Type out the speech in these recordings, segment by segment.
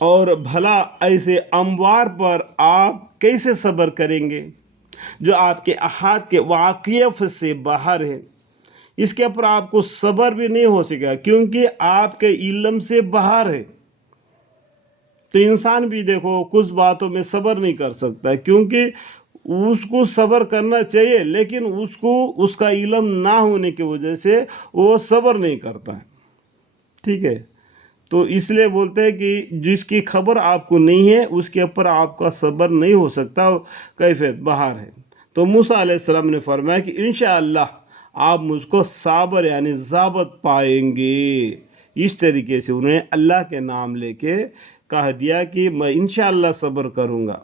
اور بھلا ایسے اموار پر آپ کیسے صبر کریں گے جو آپ کے احاطے کے واقعیت سے باہر ہے؟ اس کے اوپر آپ کو صبر بھی نہیں ہو سکے گا کیونکہ آپ کے علم سے باہر ہے۔ تو انسان بھی دیکھو کچھ باتوں میں صبر نہیں کر سکتا کیونکہ اس کو صبر کرنا چاہیے، لیکن اس کو اس کا علم نہ ہونے کی وجہ سے وہ صبر نہیں کرتا ہے، ٹھیک ہے؟ تو اس لیے بولتے ہیں کہ جس کی خبر آپ کو نہیں ہے اس کے اوپر آپ کا صبر نہیں ہو سکتا، کیفیت باہر ہے۔ تو موسیٰ علیہ السلام نے فرمایا کہ انشاءاللہ آپ مجھ کو صابر یعنی ضابط پائیں گے۔ اس طریقے سے انہیں اللہ کے نام لے کے کہہ دیا کہ میں انشاءاللہ صبر کروں گا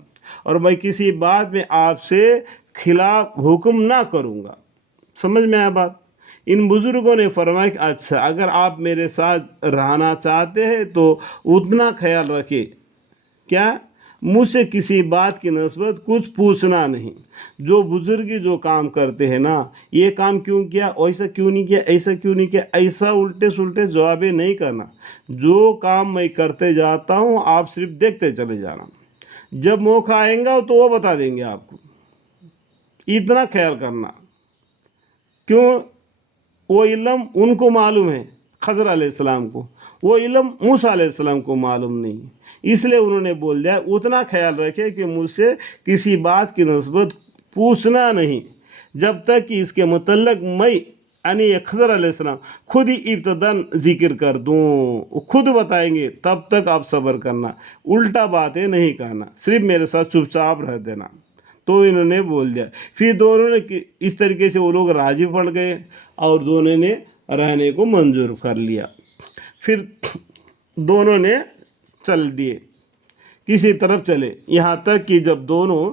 اور میں کسی بات میں آپ سے خلاف حکم نہ کروں گا۔ سمجھ میں آیا بات؟ ان بزرگوں نے فرمایا کہ اچھا اگر آپ میرے ساتھ رہنا چاہتے ہیں تو اتنا خیال رکھیں، کیا مجھ سے کسی بات کی نسبت کچھ پوچھنا نہیں۔ جو بزرگی جو کام کرتے ہیں نا، یہ کام کیوں کیا، ایسا کیوں نہیں کیا، ایسا کیوں نہیں کیا، ایسا الٹے سلٹے جوابیں نہیں کرنا۔ جو کام میں کرتے جاتا ہوں آپ صرف دیکھتے چلے جانا، جب موقع آئیں گا تو وہ بتا دیں گے آپ کو، اتنا خیال کرنا۔ کیوں؟ وہ علم ان کو معلوم ہے، خضر علیہ السلام کو، وہ علم موسیٰ علیہ السلام کو معلوم نہیں، اس لیے انہوں نے بول دیا اتنا خیال رکھے کہ مجھ سے کسی بات کی نسبت پوچھنا نہیں جب تک کہ اس کے متعلق میں یعنی خضر علیہ السلام خود ہی ابتداً ذکر کر دوں، وہ خود بتائیں گے، تب تک آپ صبر کرنا، الٹا باتیں نہیں کہنا، صرف میرے ساتھ چپ چاپ رہ دینا۔ تو انہوں نے بول دیا، پھر دونوں نے اس طریقے سے وہ لوگ راضی پڑ گئے اور دونوں نے رہنے کو منظور کر لیا۔ پھر دونوں نے چل دیے، کسی طرف چلے، یہاں تک کہ جب دونوں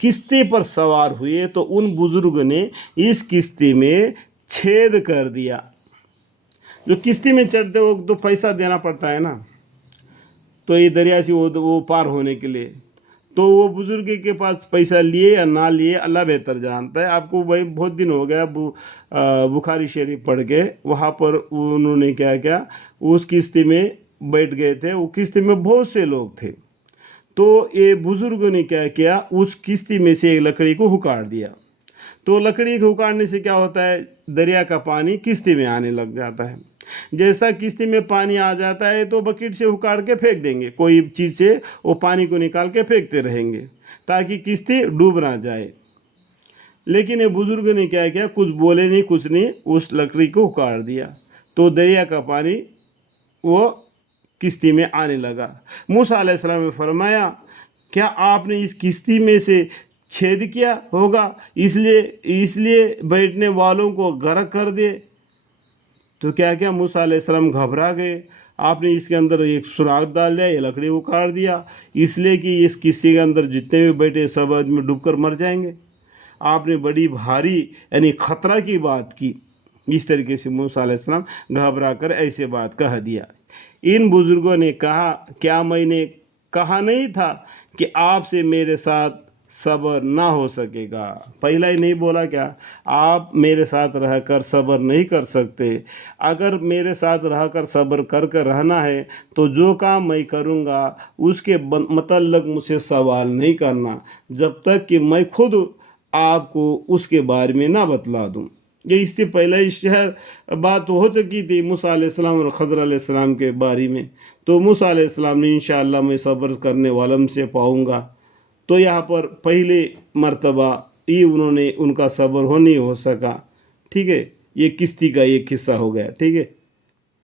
کشتی پر سوار ہوئے تو ان بزرگ نے اس کشتی میں چھید کر دیا۔ جو کشتی میں چڑھتے وقت تو پیسہ دینا پڑتا ہے نا، تو یہ دریا سے وہ پار ہونے کے لیے، تو وہ بزرگ کے پاس پیسہ لیے یا نہ لیے اللہ بہتر جانتا ہے۔ آپ کو بھائی بہت دن ہو گیا بخاری شریف پڑھ کے، وہاں پر انہوں نے کیا کیا، اس کشتی میں بیٹھ گئے تھے، وہ کشتی میں بہت سے لوگ تھے، تو یہ بزرگوں نے کیا کیا، اس کشتی میں سے ایک لکڑی کو اکھاڑ دیا۔ تو لکڑی کو اکھاڑنے سے کیا ہوتا ہے، دریا کا پانی کشتی میں آنے لگ جاتا ہے۔ جیسا کشتی میں پانی آ جاتا ہے تو بکیٹ سے اکھاڑ کے پھینک دیں گے، کوئی چیز سے وہ پانی کو نکال کے پھینکتے رہیں گے تاکہ کشتی ڈوب نہ جائے۔ لیکن یہ بزرگ نے کیا کیا، کچھ بولے نہیں کچھ نہیں، اس لکڑی کو اکھاڑ دیا، تو دریا کا پانی وہ کشتی میں آنے لگا۔ موسیٰ علیہ السلام نے فرمایا کیا آپ نے اس کشتی میں سے چھید کیا ہوگا، اس لیے بیٹھنے والوں کو غرق کر دے؟ تو کیا کیا، موسیٰ علیہ السلام گھبرا گئے، آپ نے اس کے اندر ایک سراخ ڈال دیا، یہ لکڑی اکھاڑ دیا، اس لیے کہ اس کشتی کے اندر جتنے بھی بیٹھے سب آدمی ڈوب کر مر جائیں گے۔ آپ نے بڑی بھاری یعنی خطرہ کی بات کی۔ اس طریقے سے موسیٰ علیہ السلام گھبرا کر ایسے بات کہہ دیا۔ ان بزرگوں نے کہا کیا میں نے کہا نہیں تھا کہ آپ سے میرے ساتھ صبر نہ ہو سکے گا؟ پہلا ہی نہیں بولا کیا آپ میرے ساتھ رہ کر صبر نہیں کر سکتے؟ اگر میرے ساتھ رہ کر صبر کر رہنا ہے تو جو کام میں کروں گا اس کے متعلق مجھ سے سوال نہیں کرنا جب تک کہ میں خود آپ کو اس کے بارے میں نہ بتلا دوں۔ یہ اس سے پہلے بات ہو چکی تھی موسیٰ علیہ السلام اور خضر علیہ السلام کے بارے میں، تو موسیٰ علیہ السلام نے انشاءاللہ میں صبر کرنے والوں سے پاؤں گا، تو یہاں پر پہلے مرتبہ یہ انہوں نے ان کا صبر نہیں ہو سکا، ٹھیک ہے؟ یہ کشتی کا ایک قصہ ہو گیا، ٹھیک ہے؟